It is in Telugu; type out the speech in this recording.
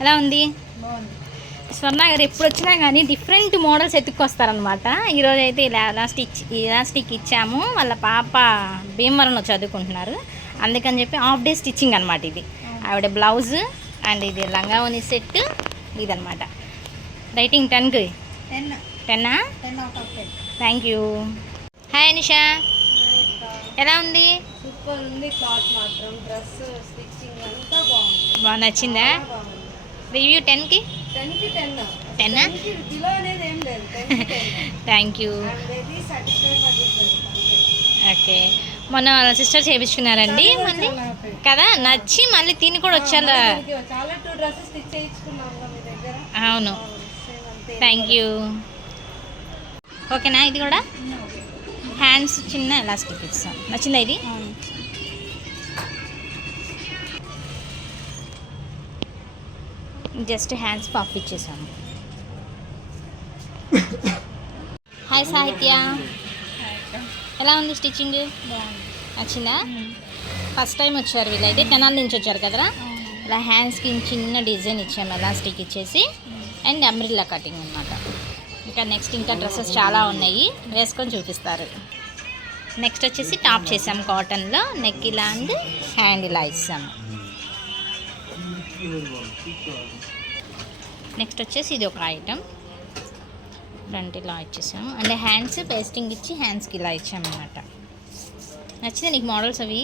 ఎలా ఉంది? స్వర్ణ గారు ఎప్పుడు వచ్చినా కానీ డిఫరెంట్ మోడల్స్ ఎత్తుక్కొస్తారనమాట. ఈరోజు అయితే ఇలా ఎలాస్టిక్ ఇచ్చాము. వాళ్ళ పాప భీమవరంలో చదువుకుంటున్నారు, అందుకని చెప్పి హాఫ్ డే స్టిచ్చింగ్ అనమాట. ఇది ఆవిడ బ్లౌజ్ అండ్ ఇది లంగావోని సెట్ ఇదనమాట. రైటింగ్ 10కి 10. Thank you. హాయ్ అనిషా, ఎలా ఉంది? సూపర్ ఉంది. క్లాత్ మాత్రం, డ్రెస్ స్టిచ్చింగ్ అంతా బాగుంది. బాగా నచ్చిందా? రివ్యూ 10కి 10. బిలో అనేది ఏం లేదు. Thank you. ఓకే, మొన్న వాళ్ళ సిస్టర్ చేయించుకున్నారండి మళ్ళీ కదా, నచ్చి మళ్ళీ తిని కూడా వచ్చారు. చాలా 2 డ్రెస్సెస్ స్టిచ్ చేయించుకున్నాం మీ దగ్గర. అవును, థ్యాంక్ యూ. ఓకేనా? ఇది కూడా హ్యాండ్స్ చిన్న ఎలాస్టిక్ ఇస్తాం. నచ్చిందా ఇది? జస్ట్ హ్యాండ్స్ పఫ్ ఇచ్చేసాము. హాయ్ సాహిత్య, ఎలా ఉంది స్టిచ్చింగ్? నచ్చిందా? ఫస్ట్ టైం వచ్చారు వీళ్ళైతే, తెనాలి నుంచి వచ్చారు కదరా. ఇలా హ్యాండ్స్కి చిన్న డిజైన్ ఇచ్చాము, ఎలాస్టిక్ ఇచ్చేసి, అండ్ అంబ్రిల్లా కటింగ్ అన్నమాట. ఇంకా నెక్స్ట్ ఇంకా డ్రెస్సెస్ చాలా ఉన్నాయి, వేసుకొని చూపిస్తారు. నెక్స్ట్ వచ్చేసి టాప్ చేసాము కాటన్లో, నెక్ ఇలా అండ్ హ్యాండ్ ఇలా ఇస్తాము. నెక్స్ట్ వచ్చేసి ఇది ఒక ఐటమ్, ఫ్రంట్ ఇలా ఇచ్చేసాము, అండ్ హ్యాండ్స్ పేస్టింగ్ ఇచ్చి హ్యాండ్స్కి ఇలా ఇచ్చామన్నమాట. నచ్చింది నీకు మోడల్స్ అవి?